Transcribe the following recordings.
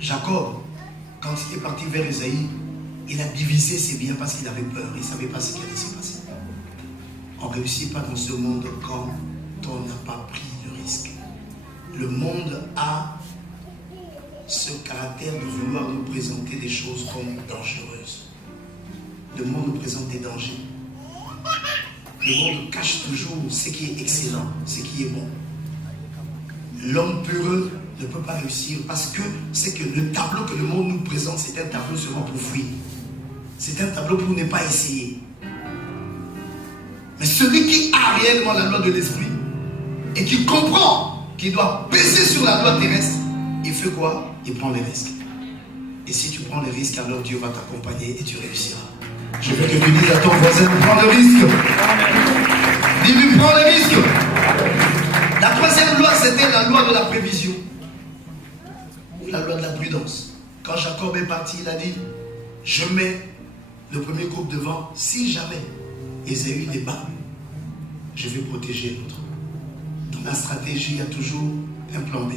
Jacob, quand il est parti vers Ésaïe, il a divisé ses biens parce qu'il avait peur. Il ne savait pas ce qui allait se passer. On ne réussit pas dans ce monde quand on n'a pas pris le risque. Le monde a ce caractère de vouloir nous présenter des choses comme dangereuses. Le monde nous présente des dangers. Le monde cache toujours ce qui est excellent, ce qui est bon. L'homme peureux ne peut pas réussir parce que c'est que le tableau que le monde nous présente, c'est un tableau seulement pour fuir. C'est un tableau pour ne pas essayer. Mais celui qui a réellement la loi de l'esprit et qui comprend qu'il doit peser sur la loi terrestre, il fait quoi? Il prend les risques. Et si tu prends les risques, alors Dieu va t'accompagner et tu réussiras. Je veux que tu dises à ton voisin, prends le risque. Dis-lui, prends le risque. La troisième loi, c'était la loi de la prévision. Ou la loi de la prudence. Quand Jacob est parti, il a dit, je mets le premier groupe devant. Si jamais Ésaü les bat, je vais protéger l'autre. Dans la stratégie, il y a toujours un plan B.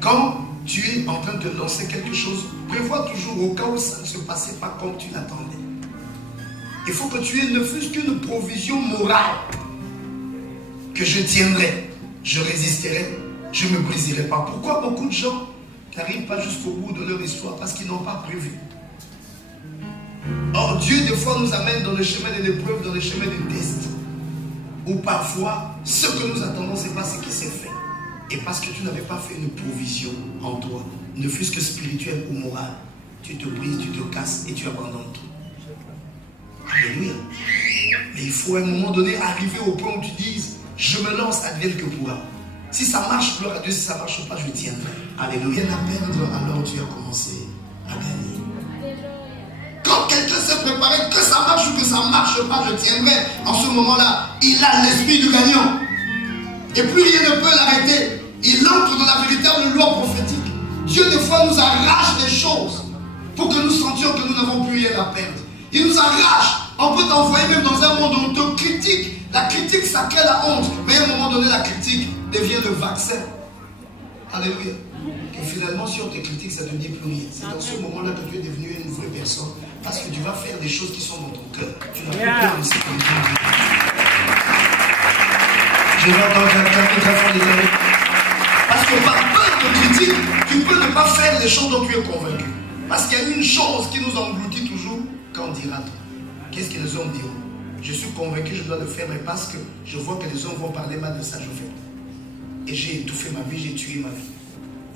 Quand tu es en train de lancer quelque chose, prévois toujours au cas où ça ne se passait pas comme tu l'attendais. Il faut que tu aies ne fût-ce qu'une provision morale. Que je tiendrai, je résisterai, je ne me briserai pas. Pourquoi beaucoup de gens n'arrivent pas jusqu'au bout de leur histoire? Parce qu'ils n'ont pas prévu. Or, Dieu, des fois, nous amène dans le chemin de l'épreuve, dans le chemin des tests. Où parfois, ce que nous attendons, ce n'est pas ce qui s'est fait. Et parce que tu n'avais pas fait une provision en toi, ne fût-ce que spirituelle ou morale, tu te brises, tu te casses et tu abandonnes tout. Alléluia. Mais il faut à un moment donné arriver au point où tu dises, je me lance, advienne que pourra. Si ça marche, gloire à Dieu. Si ça ne marche pas, je tiendrai. Alléluia. Rien à perdre, alors tu as commencé à gagner. Quand quelqu'un s'est préparé, que ça marche ou que ça ne marche pas, je tiendrai. En ce moment-là, il a l'esprit du gagnant. Et plus rien ne peut l'arrêter. Il entre dans la véritable loi prophétique. Dieu, des fois, nous arrache des choses pour que nous sentions que nous n'avons plus rien à perdre. Il nous arrache. On peut t'envoyer même dans un monde où on te critique. La critique, ça crée la honte. Mais à un moment donné, la critique devient le vaccin. Alléluia. Et finalement, si on te critique, ça ne te dit plus rien. C'est dans ce moment-là que tu es devenu une vraie personne. Parce que tu vas faire des choses qui sont dans ton cœur. Tu n'as plus peur de ce que les gens disent. Je vais entendre quelqu'un très fort, les amis. Parce que par peur de critique, tu peux ne pas faire les choses dont tu es convaincu. Parce qu'il y a une chose qui nous engloutit toujours. Qu'en dira-t-on? Qu'est-ce que les hommes diront? Je suis convaincu, je dois le faire, mais parce que je vois que les hommes vont parler mal de ça, je fais. Et j'ai étouffé ma vie, j'ai tué ma vie.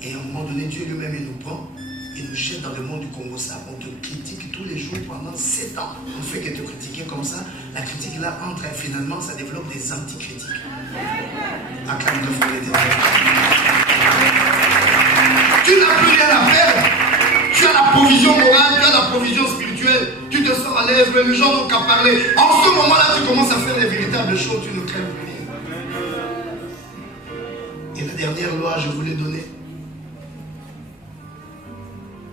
Et à un moment donné, Dieu lui-même, il nous prend, il nous jette dans le monde du Congo. Ça, on te critique tous les jours pendant 7 ans. On ne fait que te critiquer comme ça. La critique là entre et finalement, ça développe des anticritiques. Acclame le feu l'éternel. Tu n'as plus rien à perdre. Tu as la provision morale, tu as la provision spirituelle. Tu te sens à l'aise, mais les gens n'ont qu'à parler. En ce moment-là, tu commences à faire les véritables choses, tu ne crains plus rien. Et la dernière loi, je vous l'ai donnée.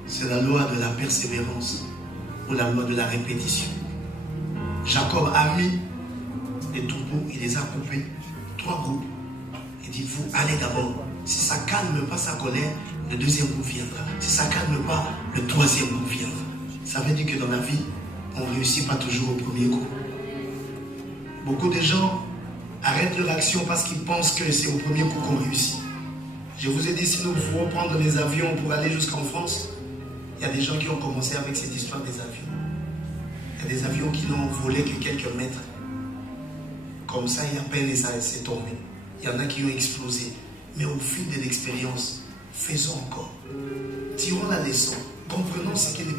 C'est la loi de la persévérance ou la loi de la répétition. Jacob a mis les troupeaux, il les a coupés, 3 groupes. Il dit, vous allez d'abord. Si ça ne calme pas sa colère, le deuxième groupe viendra. Si ça ne calme pas, le troisième groupe viendra. Ça veut dire que dans la vie, on ne réussit pas toujours au premier coup. Beaucoup de gens arrêtent leur action parce qu'ils pensent que c'est au premier coup qu'on réussit. Je vous ai dit, si nous pouvons prendre les avions pour aller jusqu'en France, il y a des gens qui ont commencé avec cette histoire des avions. Il y a des avions qui n'ont volé que quelques mètres. Comme ça, il y a peine et ça s'est tombé. Il y en a qui ont explosé. Mais au fil de l'expérience, faisons encore. Tirons la leçon. Comprenons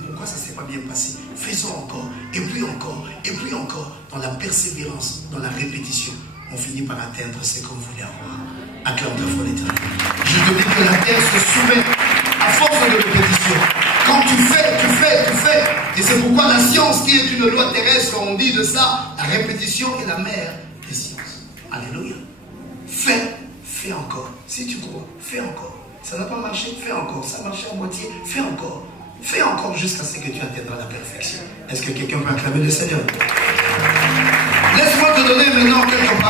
pourquoi ça ne s'est pas bien passé. Faisons encore, et puis encore, et puis encore. Dans la persévérance, dans la répétition, on finit par atteindre ce qu'on voulait avoir. Acclame la foi d'éternel. Je te dis que la terre se soumet à force de répétition. Quand tu fais, tu fais, tu fais. Et c'est pourquoi la science, qui est une loi terrestre, on dit de ça, la répétition est la mère des sciences. Alléluia. Fais encore. Si tu crois, fais encore. Ça n'a pas marché, fais encore. Ça a marché à moitié, fais encore. Fais encore jusqu'à ce que tu atteindras la perfection. Est-ce que quelqu'un peut acclamer le Seigneur? Laisse-moi te donner maintenant quelques paroles.